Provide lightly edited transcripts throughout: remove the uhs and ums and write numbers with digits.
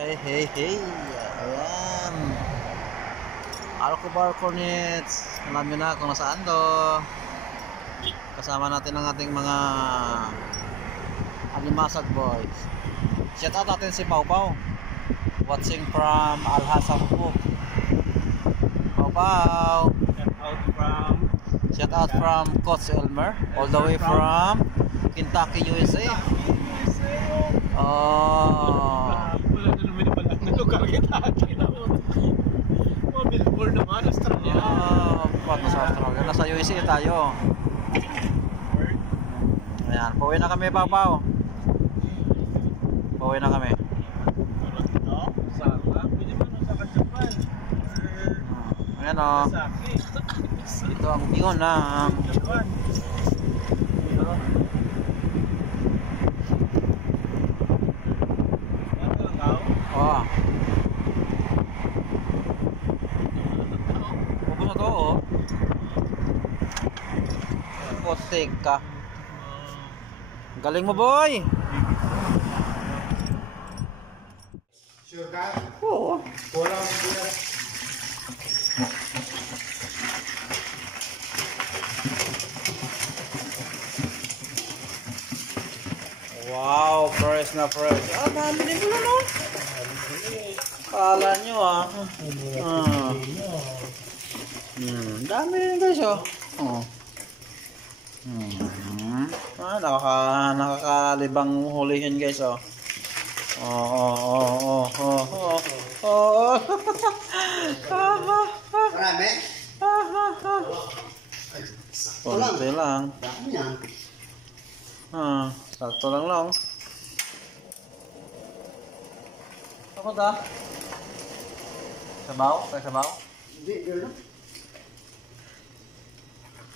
Hey, hey, hey. Ayan. Alcobar Cornets. Alam nyo na kung nasaan to. Kasama natin ang ating mga Alimasag boys. Shout out natin si Pau Pau. Watching from Alhassan Book. Pau Pau. Shout out from Coach Elmer. All the way from Kentucky, USA. Oh. Wala na naman pala ng lugar kita. Oh, billboard naman, Australia. Paano sa Australia? Nasa USA tayo. Ayan, pauwi na kami, Papaw. Pauwi na kami. Ayan o. Ito ang view ng oh. Ubus na to oh. Potek ka. Galing mo boy. Sure ka? Oo. Walang biya. Wow, fresh na fresh. Ah, dami din pala no? Kala nyo ah. Dami din guys oh. Oh. Nakakalibang hulihin guys oh. Marami? Konti lang. Dami yan. Sakto lang. Ako ta? Sabaw? Kaya sabaw? Hindi, gano'n.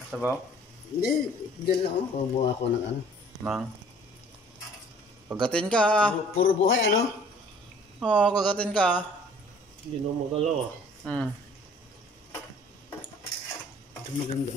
Sabaw? Hindi, gano'n ako. Kumuha ako ng ano. Nang? Pagatin ka. Puro buhay, ano? Oo, pagatin ka. Hindi na magalaw ah. Hmm. Ito maganda.